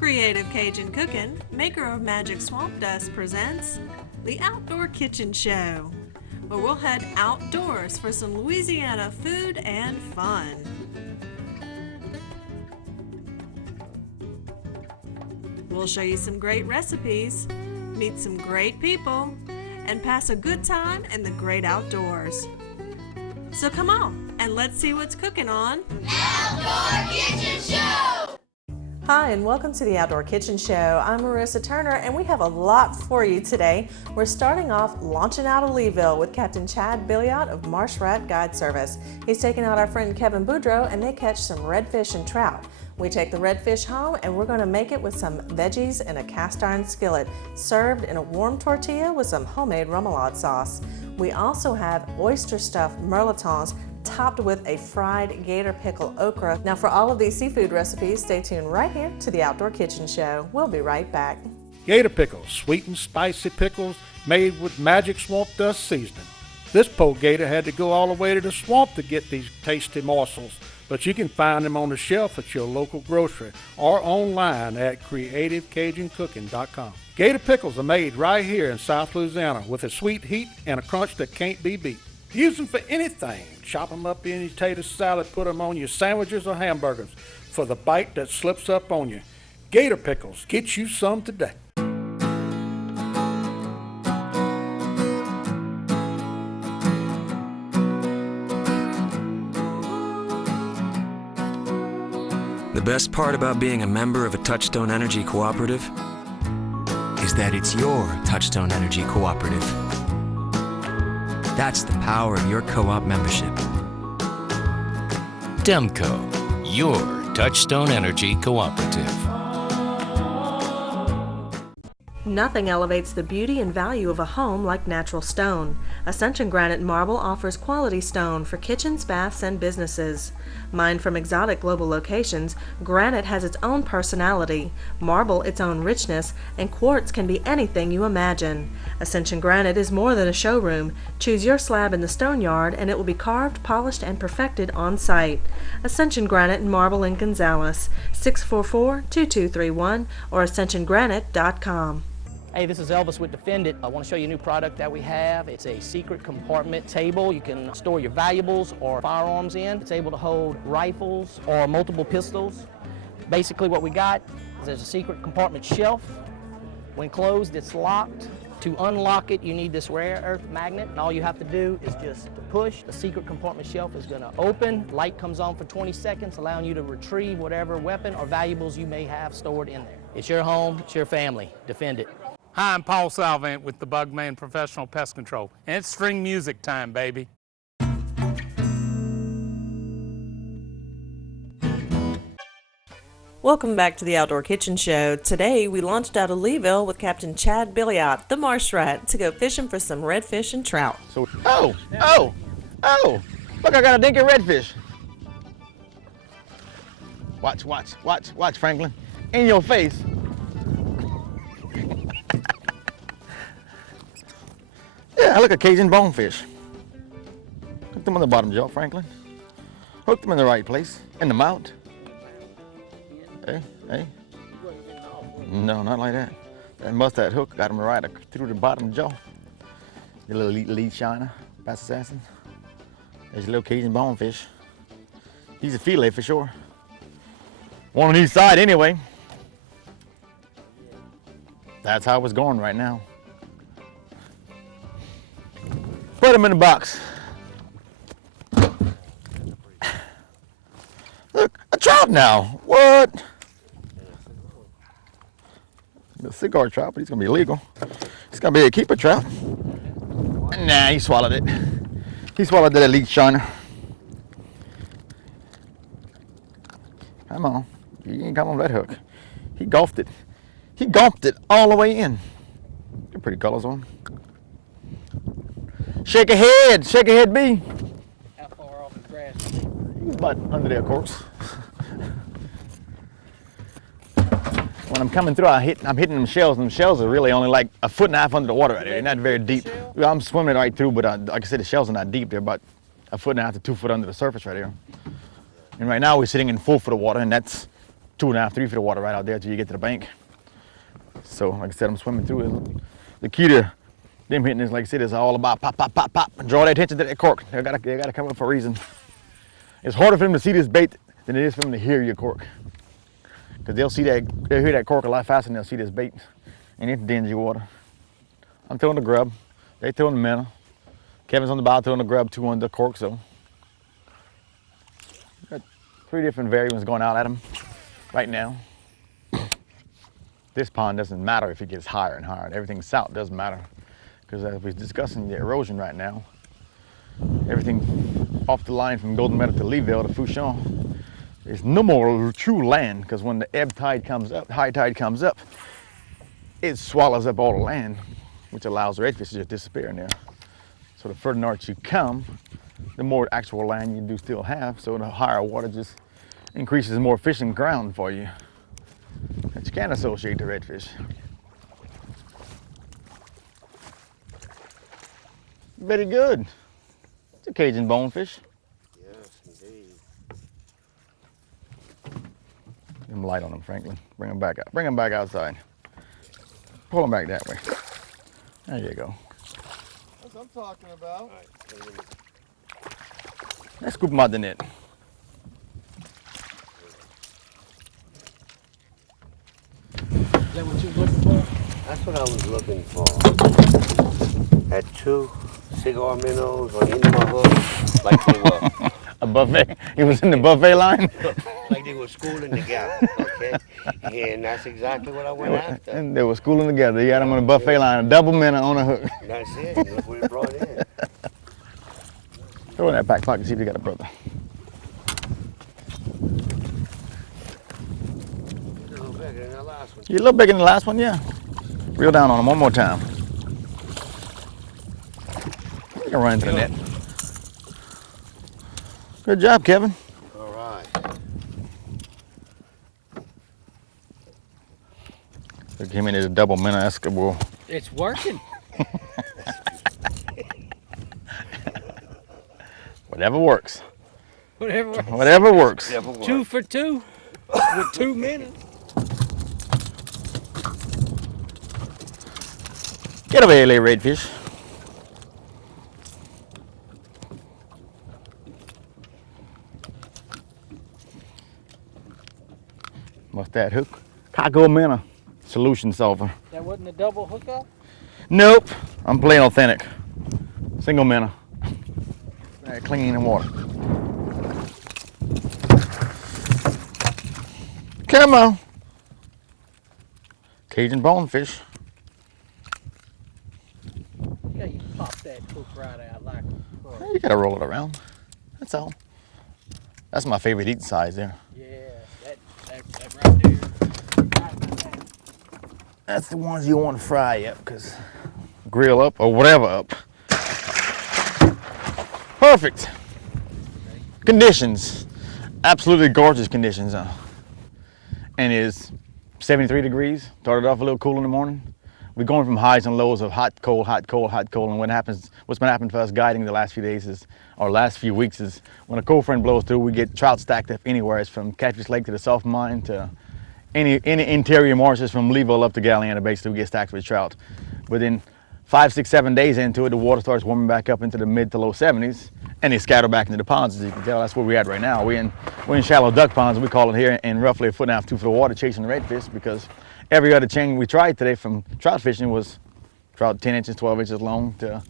Creative Cajun Cooking, maker of Magic Swamp Dust, presents the Outdoor Kitchen Show, where we'll head outdoors for some Louisiana food and fun. We'll show you some great recipes, meet some great people, and pass a good time in the great outdoors. So come on, and let's see what's cooking on Outdoor Kitchen Show! Hi, and welcome to the Outdoor Kitchen Show. I'm Marissa Turner, and we have a lot for you today. We're starting off launching out of Leeville with Captain Chad Billiot of Marsh Guide Service. He's taking out our friend Kevin Boudreau, and they catch some redfish and trout. We take the redfish home, and we're going to make it with some veggies in a cast iron skillet, served in a warm tortilla with some homemade remoulade sauce. We also have oyster stuffed Mirlitons topped with a fried gator pickle okra. Now for all of these seafood recipes, stay tuned right here to the Outdoor Kitchen Show. We'll be right back. Gator pickles, sweet and spicy pickles made with Magic Swamp Dust seasoning. This poor gator had to go all the way to the swamp to get these tasty morsels, but you can find them on the shelf at your local grocery or online at creativecajunCooking.com. Gator pickles are made right here in South Louisiana with a sweet heat and a crunch that can't be beat. Use them for anything. Chop them up in your tater salad, put them on your sandwiches or hamburgers for the bite that slips up on you. Gator pickles, get you some today. The best part about being a member of a Touchstone Energy Cooperative is that it's your Touchstone Energy Cooperative. That's the power of your co-op membership. Demco, your Touchstone Energy Cooperative. Nothing elevates the beauty and value of a home like natural stone. Ascension Granite Marble offers quality stone for kitchens, baths, and businesses. Mined from exotic global locations, granite has its own personality, marble its own richness, and quartz can be anything you imagine. Ascension Granite is more than a showroom. Choose your slab in the stone yard and it will be carved, polished, and perfected on site. Ascension Granite and Marble in Gonzales, 644-2231 or ascensiongranite.com. Hey, this is Elvis with Defend It. I want to show you a new product that we have. It's a secret compartment table. You can store your valuables or firearms in. It's able to hold rifles or multiple pistols. Basically what we got is there's a secret compartment shelf. When closed, it's locked. To unlock it, you need this rare earth magnet, and all you have to do is just push. The secret compartment shelf is going to open. Light comes on for 20 seconds, allowing you to retrieve whatever weapon or valuables you may have stored in there. It's your home, it's your family. Defend it. Hi, I'm Paul Salvant with the Bugman Professional Pest Control, and it's string music time, baby. Welcome back to the Outdoor Kitchen Show. Today we launched out of Leeville with Captain Chad Billiot, the Marsh Rat, to go fishing for some redfish and trout. Oh! Look, I got a dinky redfish. Watch, Franklin. In your face. Yeah, look, a Cajun bonefish. Hook them on the bottom jaw, Franklin. Hook them in the right place, in the mouth. Hey. No, not like that. That mustard hook got him right through the bottom jaw. Your little lead shiner, bass assassin. There's a little Cajun bonefish. He's a fillet for sure. One on each side anyway. That's how it's going right now. Put him in the box. Look, a trout now. What? A cigar trout, but he's gonna be illegal. He's gonna be a keeper trout. Nah, he swallowed it. He swallowed that elite shiner. Come on, you ain't come on that hook. He golfed it. He gulped it all the way in. They're pretty colors on. Shake a head, B. How far off the grass? He's about under there, of course. When I'm coming through, I'm hitting them shells, and the shells are really only like 1.5 feet under the water right there. They're not very deep. I'm swimming right through, but like I said, the shells are not deep. They're about 1.5 to 2 feet under the surface right here. And right now we're sitting in 4 foot of water, and that's 2.5, 3 feet of water right out there until you get to the bank. So, like I said, I'm swimming through it. The key to them hitting is, like I said, is all about pop, pop, pop, pop. Draw their attention to that cork. They gotta come up for a reason. It's harder for them to see this bait than it is for them to hear your cork. Because they'll hear that cork a lot faster than they'll see this bait. And it's dingy water. I'm throwing the grub. They throwing the minnow. Kevin's on the bow throwing the grub, 2 on the cork, so. Got 3 different variants going out at them right now. This pond doesn't matter if it gets higher and higher. Everything south doesn't matter. Because as we're discussing the erosion right now, everything off the line from Golden Meadow to Leeville to Fouchon is no more true land, because when the ebb tide comes up, high tide comes up, it swallows up all the land, which allows the redfish to just disappear in there. So the further north you come, the more actual land you do still have, so the higher water just increases more fishing ground for you. But you can't associate the redfish. Very good. It's a Cajun bonefish. Yes, indeed. Give him light on him, Franklin. Bring him back out. Bring him back outside. Pull him back that way. There you go. That's what I'm talking about. Let's scoop him out the net. Is that what you were looking for? That's what I was looking for. Had 2 cigar minnows on the end of my hook, like they were. A buffet. He was in the buffet line. Like they were schooling together, okay? And that's exactly what I went after. And they were schooling together. You had them on a buffet line, a double minnow on a hook. That's it. Look what it brought in. Throw in that back pocket, see if you got a brother. A little bigger than the last one. You a little bigger than the last one, yeah. Reel down on him one more time. You can run into the net. Good job, Kevin. All right. They came in as a double minnow Escobar. It's working. Whatever works. Whatever. Whatever works. 2 for 2 with 2 minutes. Get away, little redfish. What's that hook? Caco minnow. Solution solver. That wasn't a double hookup? Nope. I'm playing authentic. Single minnow. Very clean in water. Come on. Cajun bonefish. Yeah, you pop that hook right out like a pro. You gotta roll it around. That's all. That's my favorite eating size there. Yeah, that right there. That's the ones you want to fry up, because grill up or whatever up. Perfect. Conditions. Absolutely gorgeous conditions. And it's 73 degrees. Started off a little cool in the morning. We're going from highs and lows of hot, cold, hot, cold, hot, cold. And what's been happening for us guiding the last few days is, or last few weeks is, when a cold front blows through, we get trout stacked up anywhere. It's from Catfish Lake to the Soft Mine to any interior marshes from Leeville up to Galliana. Basically, we get stacked with trout. Within 5, 6, 7 days into it, the water starts warming back up into the mid to low 70s, and they scatter back into the ponds. As you can tell, that's where we're at right now. We're in shallow duck ponds, we call it here, and roughly 1.5 to 2 foot of water chasing the redfish, because every other chain we tried today from trout fishing was trout 10 inches, 12 inches long to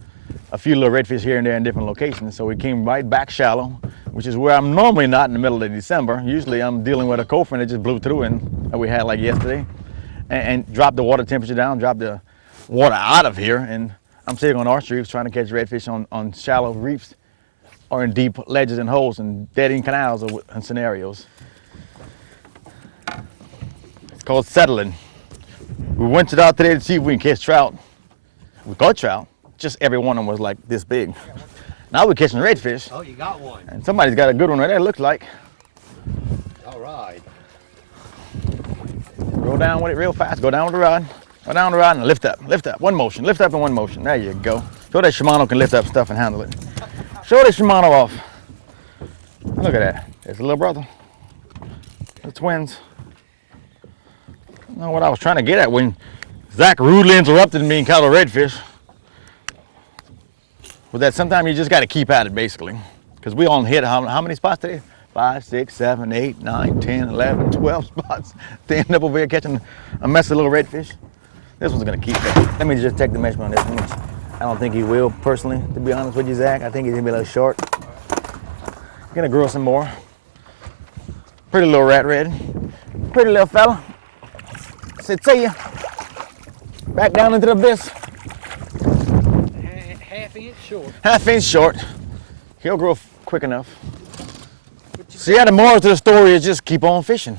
a few little redfish here and there in different locations. So we came right back shallow, which is where I'm normally not in the middle of December. Usually I'm dealing with a cold front that just blew through and we had like yesterday, and dropped the water temperature down, dropped the water out of here, and I'm sitting on oyster reefs trying to catch redfish on shallow reefs or in deep ledges and holes and dead end canals and scenarios. It's called settling. We went out today to see if we can catch trout. We caught trout, just every one of them was like this big. Now we're catching redfish. Oh, you got one. And somebody's got a good one right there, it looks like. All right. Go down with it real fast, go down with the rod. Go down the rod and lift up, one motion, lift up in one motion. There you go. Show that Shimano can lift up stuff and handle it. Show that Shimano off. Look at that, there's a little brother. The twins. know what I was trying to get at when Zach rudely interrupted me and caught a redfish. Was that sometimes you just got to keep at it, basically. Because we only hit how many spots today? 5, 6, 7, 8, 9, 10, 11, 12 spots to end up over here catching a mess of little redfish. This one's going to keep that. Let me just take the measurement on this one, which I don't think he will, personally, to be honest with you, Zach. I think he's going to be a little short. Going to grow some more. Pretty little rat red. Pretty little fella. Said, see ya. Back down into the abyss. Half-inch short. Half-inch short. He'll grow quick enough. See, the moral to the story is just keep on fishing.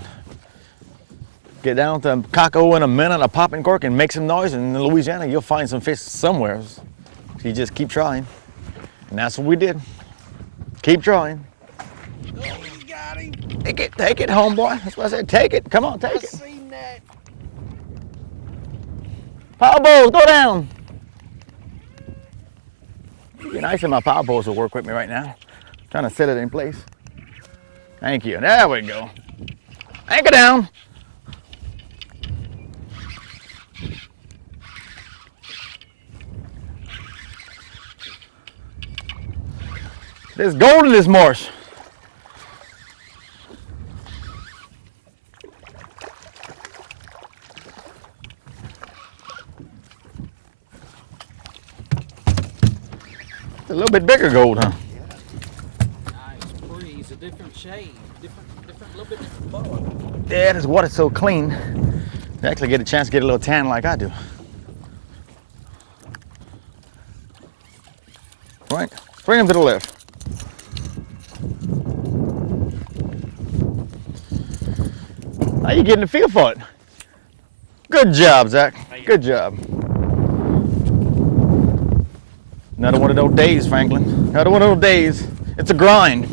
Get down to Caco in a minute, a popping cork, and make some noise, and in Louisiana, you'll find some fish somewhere. So you just keep trying. And that's what we did. Keep trying. Oh, you got him. Take it, homeboy. That's what I said. Take it. Come on, take it. Seen that. Power bowls, go down. It'd be nice if my power bowls will work with me right now. Trying to set it in place. Thank you. There we go. Anchor down. There's gold in this marsh. It's a little bit bigger gold, huh? Nice breeze, a different shade, little bit different color. Yeah, this water's so clean. You actually get a chance to get a little tan like I do. Right, bring him to the left. Now you're getting the feel for it. Good job, Zach. Good job. Another one of those days, Franklin. Another one of those days. It's a grind.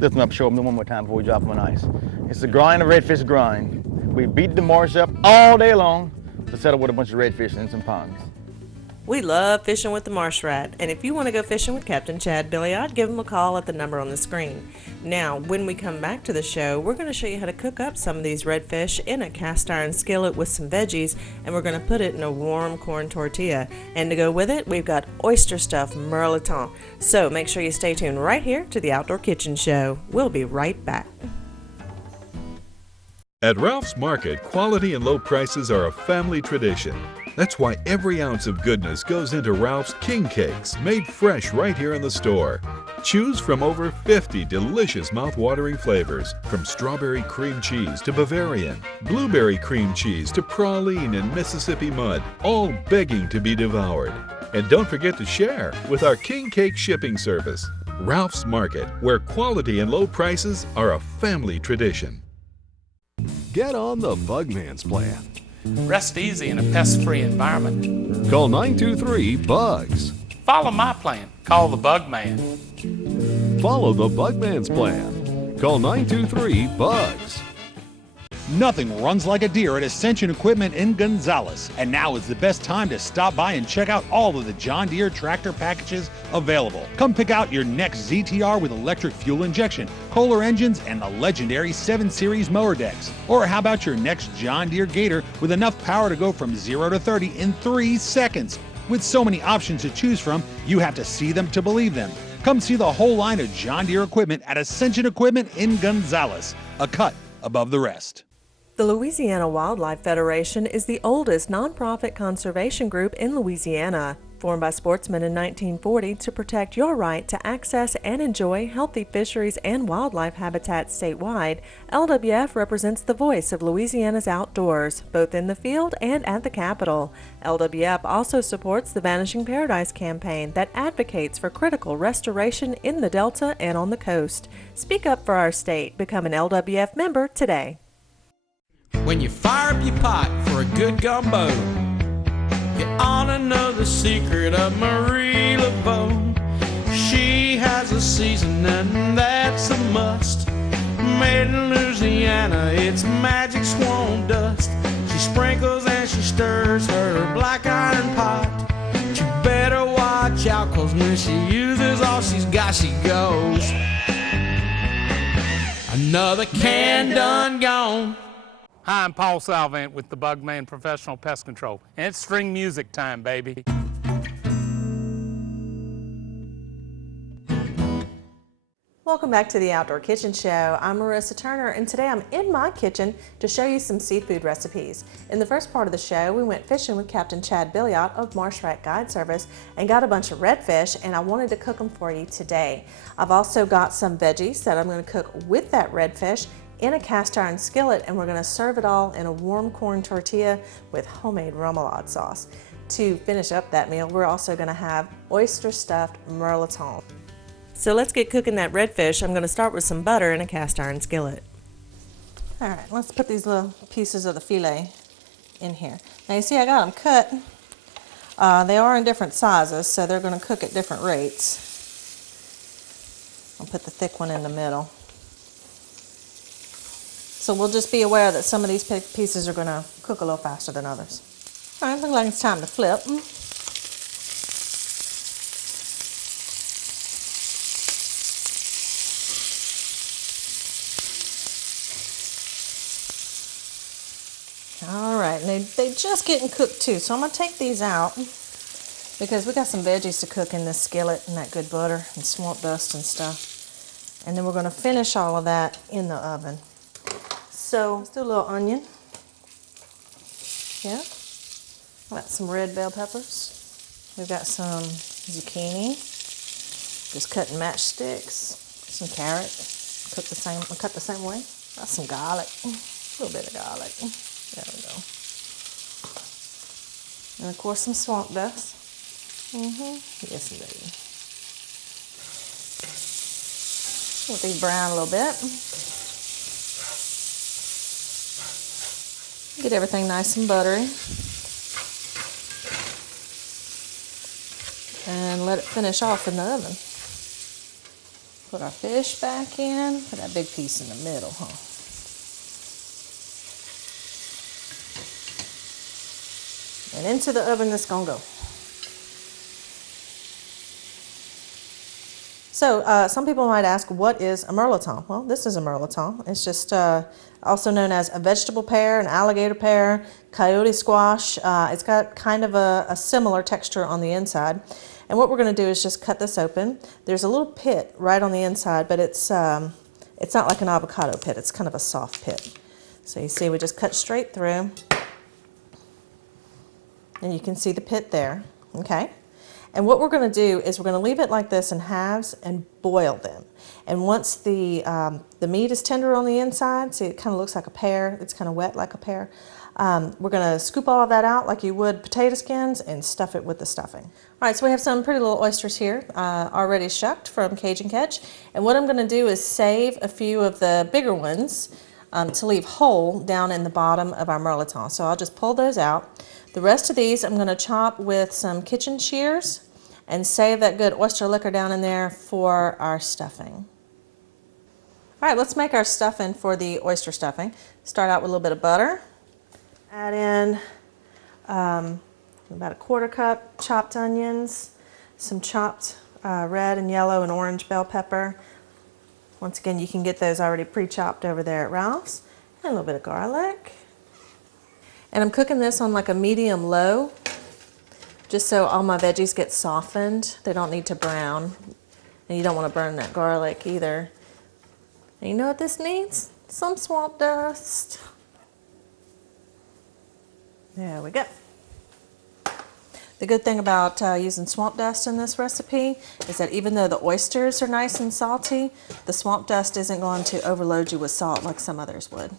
Lift him up, show him one more time before we drop him on ice. It's a grind, a redfish grind. We beat the marsh up all day long to settle with a bunch of redfish in some ponds. We love fishing with the marsh rat, and if you want to go fishing with Captain Chad Billiot, give him a call at the number on the screen. Now, when we come back to the show, we're going to show you how to cook up some of these redfish in a cast iron skillet with some veggies, and we're going to put it in a warm corn tortilla. And to go with it, we've got oyster stuffed Mirliton. So make sure you stay tuned right here to the Outdoor Kitchen Show. We'll be right back. At Ralph's Market, quality and low prices are a family tradition. That's why every ounce of goodness goes into Ralph's King Cakes, made fresh right here in the store. Choose from over 50 delicious mouth-watering flavors, from strawberry cream cheese to Bavarian, blueberry cream cheese to praline and Mississippi mud, all begging to be devoured. And don't forget to share with our King Cake shipping service. Ralph's Market, where quality and low prices are a family tradition. Get on the Bugman's plan. Rest easy in a pest-free environment. Call 923-BUGS. Follow my plan. Call the Bug Man. Follow the Bugman's plan. Call 923-BUGS. Nothing runs like a deer at Ascension Equipment in Gonzales. And now is the best time to stop by and check out all of the John Deere tractor packages available. Come pick out your next ZTR with electric fuel injection, Kohler engines, and the legendary 7 Series mower decks. Or how about your next John Deere Gator with enough power to go from 0 to 30 in 3 seconds? With so many options to choose from, you have to see them to believe them. Come see the whole line of John Deere equipment at Ascension Equipment in Gonzales, a cut above the rest. The Louisiana Wildlife Federation is the oldest nonprofit conservation group in Louisiana. Formed by sportsmen in 1940 to protect your right to access and enjoy healthy fisheries and wildlife habitats statewide, LWF represents the voice of Louisiana's outdoors, both in the field and at the Capitol. LWF also supports the Vanishing Paradise campaign that advocates for critical restoration in the Delta and on the coast. Speak up for our state. Become an LWF member today. When you fire up your pot for a good gumbo, you ought to know the secret of Mirliton. She has a seasoning that's a must. Made in Louisiana, it's magic swan dust. She sprinkles and she stirs her black iron pot. But you better watch out, 'cause when she uses all she's got, she goes, another can done gone. Hi, I'm Paul Salvant with the Bugman Professional Pest Control, and it's string music time, baby. Welcome back to the Outdoor Kitchen Show. I'm Marissa Turner, and today I'm in my kitchen to show you some seafood recipes. In the first part of the show, we went fishing with Captain Chad Billiot of Marsh Guide Service and got a bunch of redfish, and I wanted to cook them for you today. I've also got some veggies that I'm going to cook with that redfish in a cast iron skillet, and we're going to serve it all in a warm corn tortilla with homemade remoulade sauce. To finish up that meal, we're also going to have oyster stuffed Mirliton. So let's get cooking that redfish. I'm going to start with some butter in a cast iron skillet. All right, let's put these little pieces of the filet in here. Now you see I got them cut. They are in different sizes, so they're going to cook at different rates. I'll put the thick one in the middle. So we'll just be aware that some of these pieces are going to cook a little faster than others. All right, looks like it's time to flip. All right, and they're just getting cooked too, so I'm going to take these out because we got some veggies to cook in this skillet and that good butter and swamp dust and stuff. And then we're going to finish all of that in the oven. So let's do a little onion. Yeah. We've got some red bell peppers. We've got some zucchini. Just cut in matchsticks. Some carrot. Cut the same way. Got some garlic. A little bit of garlic. There we go. And of course some swamp dust. Yes indeed. Let these brown a little bit. Get everything nice and buttery. And let it finish off in the oven. Put our fish back in. Put that big piece in the middle, huh? And into the oven this gonna go. So some people might ask, what is a Mirliton? Well, this is a Mirliton. It's just also known as a vegetable pear, an alligator pear, coyote squash. It's got kind of a similar texture on the inside. And what we're going to do is just cut this open. There's a little pit right on the inside, but it's not like an avocado pit. It's kind of a soft pit. So you see we just cut straight through. And you can see the pit there, okay? And what we're going to do is we're going to leave it like this in halves and boil them. And once the meat is tender on the inside, see it kind of looks like a pear, it's kind of wet like a pear, we're going to scoop all of that out like you would potato skins and stuff it with the stuffing. All right, so we have some pretty little oysters here already shucked from Cajun Catch. And what I'm going to do is save a few of the bigger ones to leave whole down in the bottom of our Mirliton. So I'll just pull those out. The rest of these I'm going to chop with some kitchen shears and save that good oyster liquor down in there for our stuffing. All right, let's make our stuffing for the oyster stuffing. Start out with a little bit of butter. Add in about a 1/4 cup chopped onions, some chopped red and yellow and orange bell pepper. Once again, you can get those already pre-chopped over there at Ralph's. And a little bit of garlic. And I'm cooking this on like a medium low, just so all my veggies get softened. They don't need to brown. And you don't want to burn that garlic either. And you know what this needs? Some swamp dust. There we go. The good thing about using swamp dust in this recipe is that even though the oysters are nice and salty, the swamp dust isn't going to overload you with salt like some others would.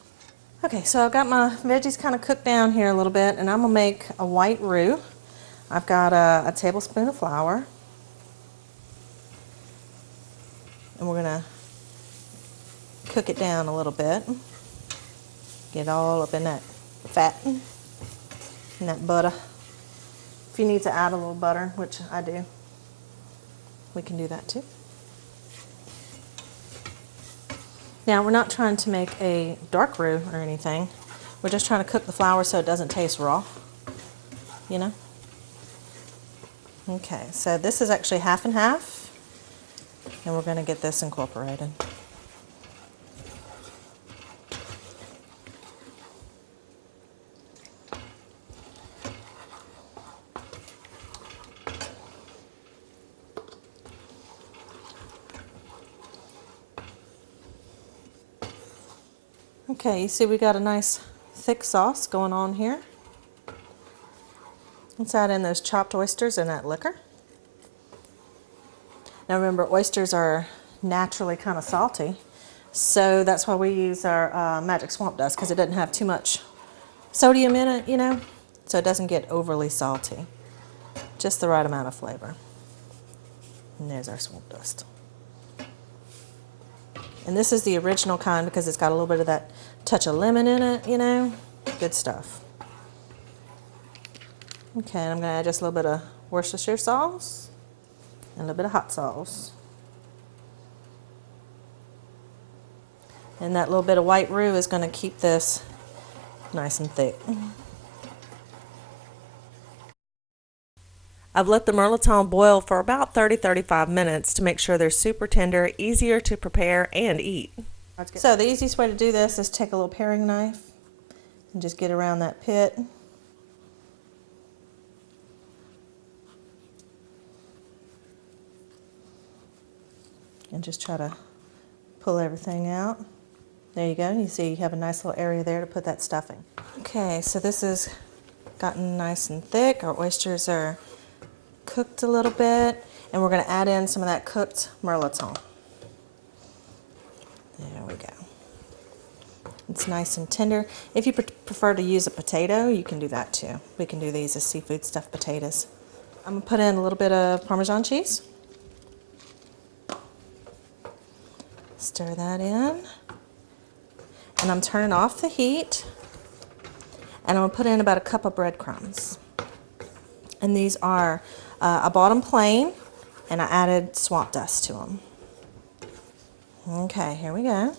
Okay, so I've got my veggies kind of cooked down here a little bit, and I'm going to make a white roux. I've got a tablespoon of flour. And we're going to cook it down a little bit. Get all up in that fat and that butter. If you need to add a little butter, which I do, we can do that too. Now, we're not trying to make a dark roux or anything. We're just trying to cook the flour so it doesn't taste raw, you know? Okay, so this is actually half and half, and we're going to get this incorporated. Okay, you see we got a nice thick sauce going on here. Let's add in those chopped oysters and that liquor. Now remember, oysters are naturally kind of salty, so that's why we use our magic swamp dust, because it doesn't have too much sodium in it, you know, so it doesn't get overly salty. Just the right amount of flavor. And there's our swamp dust. And this is the original kind because it's got a little bit of that touch of lemon in it, you know, good stuff. Okay, and I'm going to add just a little bit of Worcestershire sauce and a little bit of hot sauce. And that little bit of white roux is going to keep this nice and thick. I've let the Mirliton boil for about 30-35 minutes to make sure they're super tender, easier to prepare and eat. So the easiest way to do this is take a little paring knife and just get around that pit. And just try to pull everything out. There you go. You see you have a nice little area there to put that stuffing. Okay, so this has gotten nice and thick. Our oysters are cooked a little bit, and we're going to add in some of that cooked Mirliton. There we go. It's nice and tender. If you prefer to use a potato, you can do that too. We can do these as seafood stuffed potatoes. I'm going to put in a little bit of Parmesan cheese. Stir that in. And I'm turning off the heat. And I'm going to put in about a cup of breadcrumbs. And these are, I bought them plain, and I added swamp dust to them. Okay, here we go.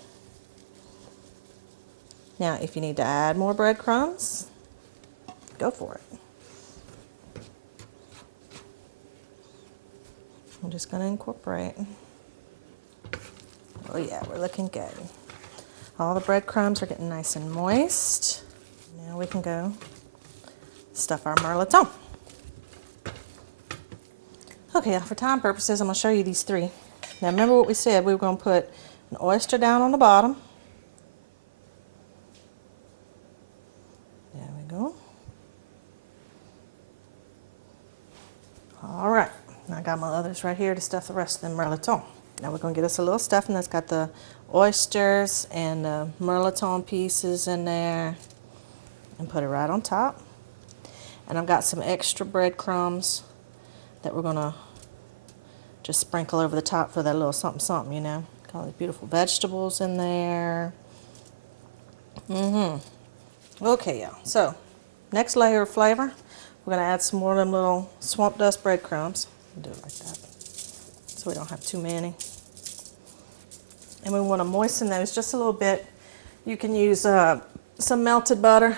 Now, if you need to add more breadcrumbs, go for it. I'm just going to incorporate. Oh yeah, we're looking good. All the breadcrumbs are getting nice and moist. Now we can go stuff our Mirliton. Okay, for time purposes, I'm going to show you these three. Now remember what we said, we were going to put an oyster down on the bottom. There we go. All right, I got my others right here to stuff the rest of them Mirliton. Now we're going to get us a little stuffing that's got the oysters and the Mirliton pieces in there, and put it right on top. And I've got some extra breadcrumbs that we're going to just sprinkle over the top for that little something something, you know. Got all these beautiful vegetables in there. Okay, y'all. So, next layer of flavor, we're going to add some more of them little swamp dust breadcrumbs. Do it like that, so we don't have too many. And we want to moisten those just a little bit. You can use some melted butter,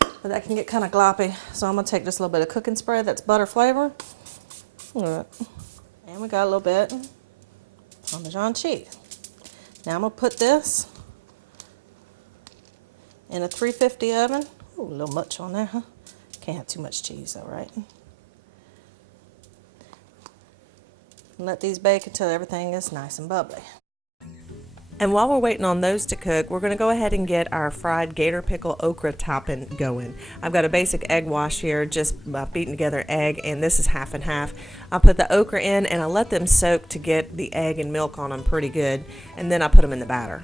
but that can get kind of gloppy. So I'm going to take just a little bit of cooking spray that's butter flavor. And we got a little bit of Parmesan cheese. Now I'm going to put this in a 350 oven. Ooh, a little much on there, huh? Can't have too much cheese though, right? And let these bake until everything is nice and bubbly. And while we're waiting on those to cook, we're going to go ahead and get our fried gator pickle okra topping going. I've got a basic egg wash here, just beaten together egg, and this is half and half. I put the okra in and I let them soak to get the egg and milk on them pretty good, and then I put them in the batter.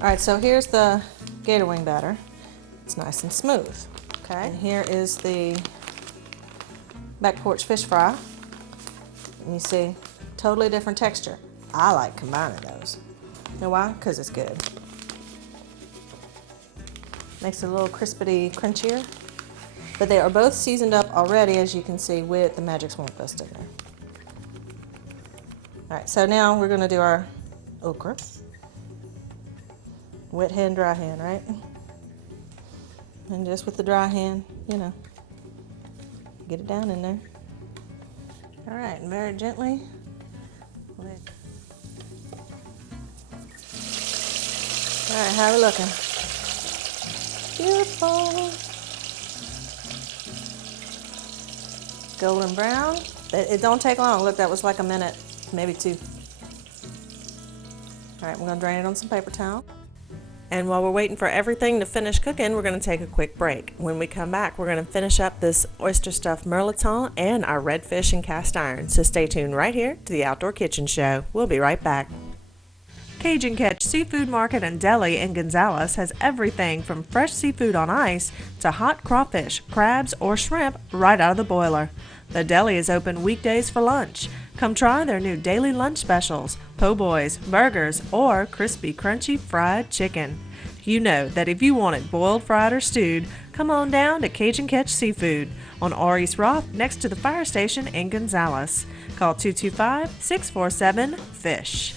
All right, so here's the gator wing batter. It's nice and smooth. Okay, and here is the back porch fish fry. And you see, totally different texture. I like combining those. You know why? Because it's good. Makes it a little crispity crunchier. But they are both seasoned up already, as you can see, with the magic swamp dust in there. All right, so now we're going to do our okra. Wet hand, dry hand, right? And just with the dry hand, you know, get it down in there. All right, and very gently. All right, how are we looking? Beautiful. Golden brown. It don't take long. Look, that was like a minute, maybe two. All right, we're gonna drain it on some paper towel. And while we're waiting for everything to finish cooking, we're going to take a quick break. When we come back, we're going to finish up this oyster stuffed Mirliton and our redfish and cast iron. So stay tuned right here to the Outdoor Kitchen Show. We'll be right back. Cajun Catch Seafood Market and Deli in Gonzales has everything from fresh seafood on ice to hot crawfish, crabs, or shrimp right out of the boiler. The deli is open weekdays for lunch. Come try their new daily lunch specials, po' boys, burgers, or crispy, crunchy fried chicken. You know that if you want it boiled, fried, or stewed, come on down to Cajun Catch Seafood on R. East Roth next to the fire station in Gonzales. Call 225-647-FISH.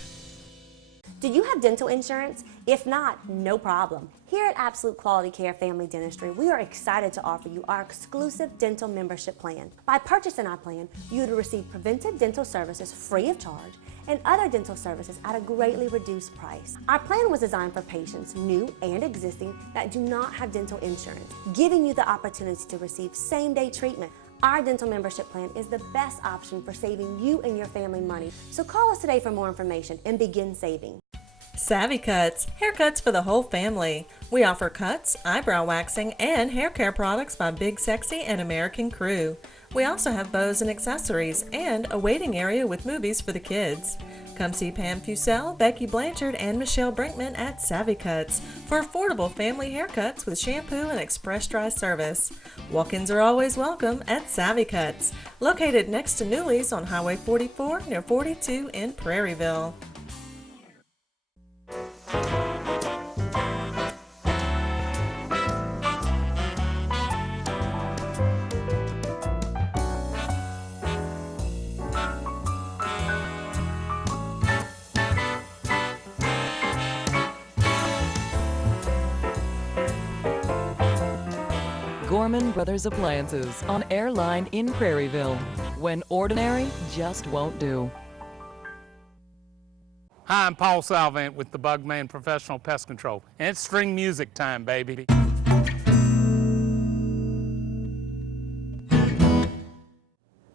Do you have dental insurance? If not, no problem. Here at Absolute Quality Care Family Dentistry, we are excited to offer you our exclusive dental membership plan. By purchasing our plan, you will receive preventive dental services free of charge and other dental services at a greatly reduced price. Our plan was designed for patients, new and existing, that do not have dental insurance, giving you the opportunity to receive same-day treatment. Our dental membership plan is the best option for saving you and your family money. So call us today for more information and begin saving. Savvy Cuts, haircuts for the whole family. We offer cuts, eyebrow waxing, and hair care products by Big Sexy and American Crew. We also have bows and accessories and a waiting area with movies for the kids. Come see Pam Fusell, Becky Blanchard, and Michelle Brinkman at Savvy Cuts for affordable family haircuts with shampoo and express dry service. Walk-ins are always welcome at Savvy Cuts, located next to Newleys on Highway 44 near 42 in Prairieville. Gorman Brothers Appliances on Airline in Prairieville. When ordinary just won't do. Hi, I'm Paul Salvant with the Bugman Professional Pest Control, and it's string music time, baby.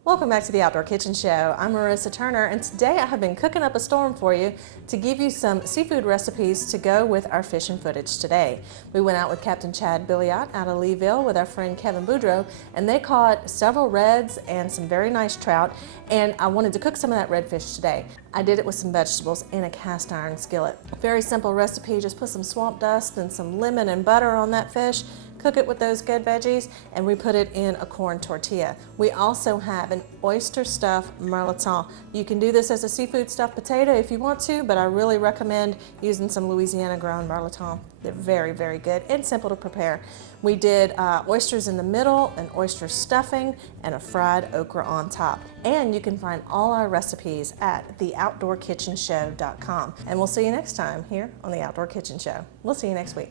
Welcome back to the Outdoor Kitchen Show. I'm Marissa Turner, and today I have been cooking up a storm for you to give you some seafood recipes to go with our fishing footage today. We went out with Captain Chad Billiot out of Leeville with our friend Kevin Boudreau, and they caught several reds and some very nice trout, and I wanted to cook some of that redfish today. I did it with some vegetables in a cast iron skillet. Very simple recipe, just put some swamp dust and some lemon and butter on that fish. Cook it with those good veggies, and we put it in a corn tortilla. We also have an oyster stuffed Mirliton. You can do this as a seafood stuffed potato if you want to, but I really recommend using some Louisiana grown Mirliton. They're very, very good and simple to prepare. We did oysters in the middle, an oyster stuffing, and a fried okra on top. And you can find all our recipes at theoutdoorkitchenshow.com. And we'll see you next time here on the Outdoor Kitchen Show. We'll see you next week.